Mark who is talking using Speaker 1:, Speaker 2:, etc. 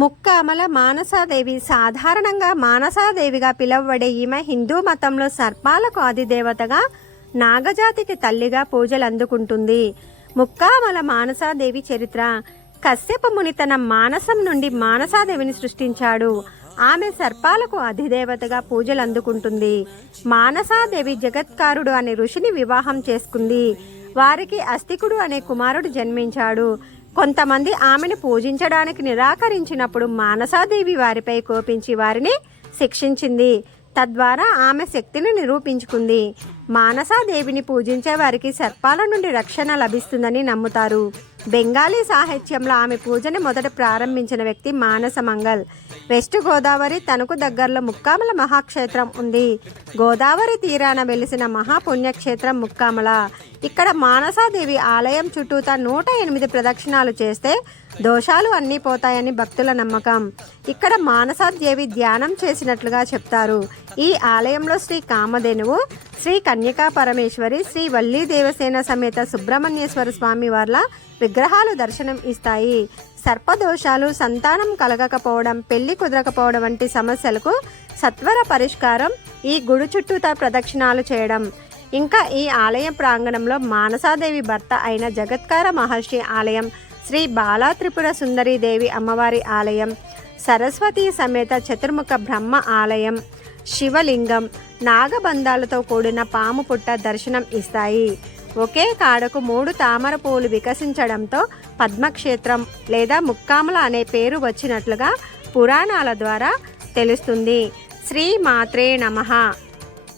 Speaker 1: ముక్కామల మానసాదేవి సాధారణంగా మానసాదేవిగా పిలువబడే ఈమె హిందూ మతంలో సర్పాలకు అధిదేవతగా నాగజాతికి తల్లిగా పూజలు అందుకుంటుంది. ముక్కామల మానసాదేవి చరిత్ర. కశ్యప ముని తన మానసం నుండి మానసాదేవిని సృష్టించాడు. ఆమె సర్పాలకు అధిదేవతగా పూజలు అందుకుంటుంది. మానసాదేవి జగత్కారుడు అనే ఋషిని వివాహం చేసుకుంది. వారికి అస్తికుడు అనే కుమారుడు జన్మించాడు. కొంతమంది ఆమెను పూజించడానికి నిరాకరించినప్పుడు మానసాదేవి వారిపై కోపించి వారిని శిక్షించింది. తద్వారా ఆమె శక్తిని నిరూపించుకుంది. మానసాదేవిని పూజించే వారికి సర్పాల నుండి రక్షణ లభిస్తుందని నమ్ముతారు. బెంగాలీ సాహిత్యంలో ఆమె పూజని మొదట ప్రారంభించిన వ్యక్తి మానస మంగల్. వెస్ట్ గోదావరి తణుకు దగ్గరలో ముక్కామల మహాక్షేత్రం ఉంది. గోదావరి తీరాన వెలిసిన మహాపుణ్యక్షేత్రం ముక్కామల. ఇక్కడ మానసాదేవి ఆలయం చుట్టూతా నూట ఎనిమిది ప్రదక్షిణాలు చేస్తే దోషాలు అన్నీ పోతాయని భక్తుల నమ్మకం. ఇక్కడ మానసాదేవి ధ్యానం చేసినట్లుగా చెప్తారు. ఈ ఆలయంలో శ్రీ కామధేనువు శ్రీ కన్యకా పరమేశ్వరి శ్రీ వల్లీ దేవసేన సమేత సుబ్రహ్మణ్యేశ్వర స్వామి వార్ల విగ్రహాలు దర్శనం ఇస్తాయి. సర్పదోషాలు సంతానం కలగకపోవడం పెళ్ళి కుదరకపోవడం వంటి సమస్యలకు సత్వర పరిష్కారం ఈ గుడి చుట్టూత ప్రదక్షిణాలు చేయడం. ఇంకా ఈ ఆలయ ప్రాంగణంలో మానసాదేవి భర్త అయిన జగత్కార మహర్షి ఆలయం శ్రీ బాలా త్రిపుర సుందరీ దేవి అమ్మవారి ఆలయం సరస్వతి సమేత చతుర్ముఖ బ్రహ్మ ఆలయం శివలింగం నాగబంధాలతో కూడిన పాము పుట్ట దర్శనం ఇస్తాయి. ఒకే కాడకు మూడు తామర పూలు వికసించడంతో పద్మక్షేత్రం లేదా ముక్కాముల అనే పేరు వచ్చినట్లుగా పురాణాల ద్వారా తెలుస్తుంది. శ్రీ మాత్రే నమః.